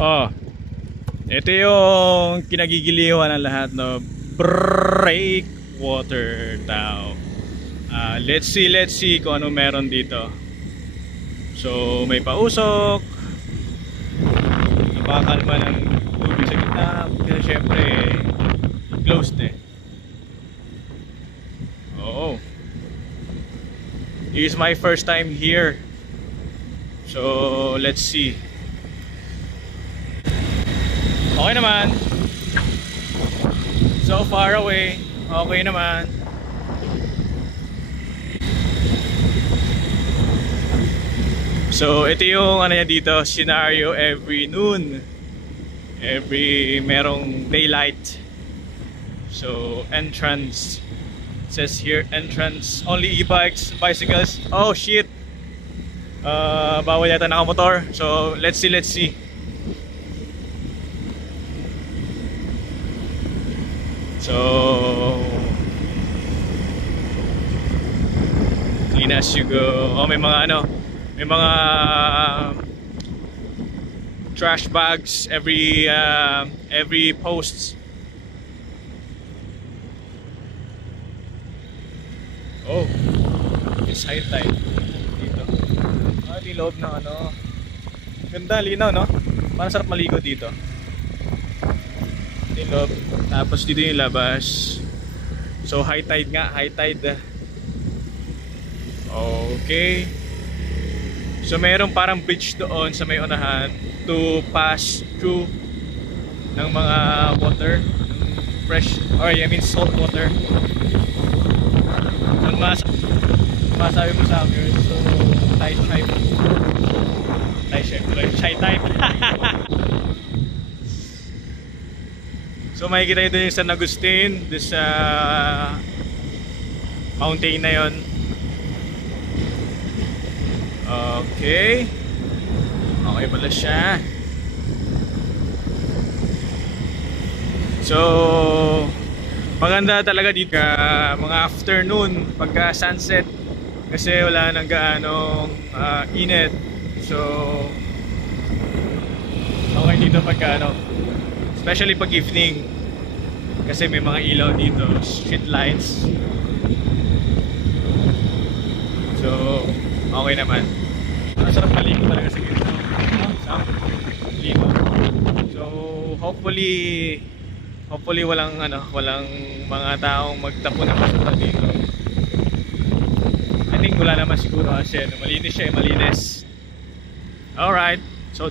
Oh, ito yung kinagigiliwan ng lahat, no? Breakwater daw. Let's see kung ano meron dito. So, may pausok. Napakalma ng tubig sa gitna. Kasi syempre, closed eh. Oo. This is my first time here. So, let's see. Okay naman. So far away. Okay naman. So ito yung ano niya dito, scenario every noon. Every merong daylight. So entrance. It says here entrance only e-bikes, bicycles. Oh shit. Bawal yata nakamotor. So let's see. So clean as you go. Oh, may mga ano, may mga trash bags every post. Oh, it's high tide dito. Di loob ng ano. Ganda, linaw, no? Parang sarap maligo dito. Loob. Tapos dito yung labas. So high tide nga, high tide. Okay. So mayroong parang bridge doon sa may unahan to pass through ng mga water, fresh, or I mean salt water. Ang masabi mo sa amin, so tide type. Tide type. So makikita nyo doon yung San Agustin, doon sa mountain na yon. Okay. Okay pala siya. So maganda talaga dito mga afternoon pagka sunset kasi wala nang gaanong init. So okay dito pagka ano, especially pag evening kasi may mga ilaw dito, street lights. So okay naman. Masarap maligo talaga sa gitna. Ligo. So hopefully walang mga taong magtapon ng basura dito. I think wala naman siguro kasi malinis siya, malinis. Alright. So